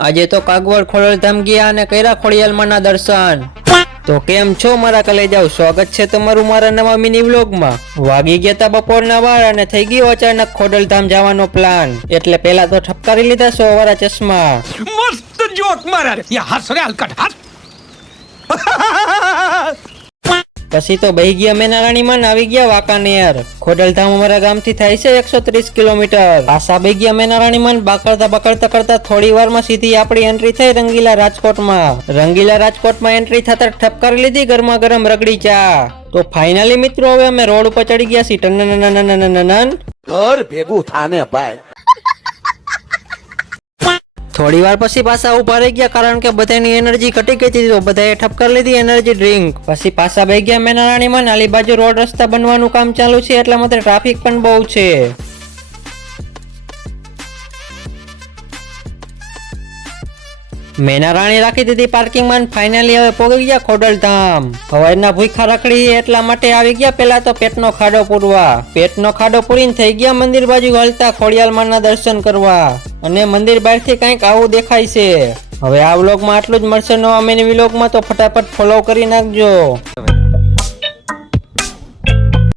આજે તો કાગવડ ખોડલધામ ગયા અને કર્યા ખોડિયાલમાંના દર્શન। તો કેમ છો મારા કલેજાઓ, સ્વાગત છે તમારું મારા નવા મિની વ્લોગમાં। વાગી ગયા તા બપોરના 12 અને થઈ ગયો અચાનક ખોડલધામ જવાનો પ્લાન। એટલે પહેલા તો ઠપકારી લીધા 100 વાળા ચશ્મા। मस्त जोक मारा रे ये हंस रे हलकट हंस પછી તો બહી ગયા મેનારાણીમાં આવી ગયા વાંકાનેર। ખોડલધામ અમારા ગામથી થાય છે 130 કિલોમીટર। પાછા બહી ગયા મેનારાણીમાં બકડતા કરતા થોડી વારમાં સીધી આપણી એન્ટ્રી થઈ રંગીલા રાજકોટમાં। રંગીલા રાજકોટમાં એન્ટ્રી થતા ઠપકારી લીધી ગરમા ગરમ રગડી ચા। તો ફાઇનલી મિત્રો હવે અમે રોડ ઉપર ચડી ગયા છીએ। ઘર ભેગું થાને ભાઈ। થોડી વાર પછી પાછા ઉભા રહી ગયા કારણ કે બધાની એનર્જી ઘટી ગઈ હતી, તો બધાએ ઠપકાર લીધી એનર્જી ડ્રિંક। પછી પાછા બેસી ગયા મેનારાણીમાં। નાલી બાજુ રોડ રસ્તા બનવાનું કામ ચાલુ છે એટલા માટે ટ્રાફિક પણ બહુ છે। મેનારાણી રાખી દીધી પાર્કિંગમાં। ફાઇનલી હવે પહોંચી ગયા ખોડલધામ। હવારના ભૂખા રખડી એટલા માટે આવી ગયા પેલા તો પેટનો ખાડો પૂરવા। પેટનો ખાડો પૂરીને થઈ ગયા મંદિર બાજુ હલતા ખોડિયાલમાંના દર્શન કરવા। અને મંદિર બહારથી કંઈક આવું દેખાય છે। હવે આ વ્લોગમાં આટલું જ મળશે નવા મિની વ્લોગમાં, તો ફટાફટ ફોલો કરી નાખજો।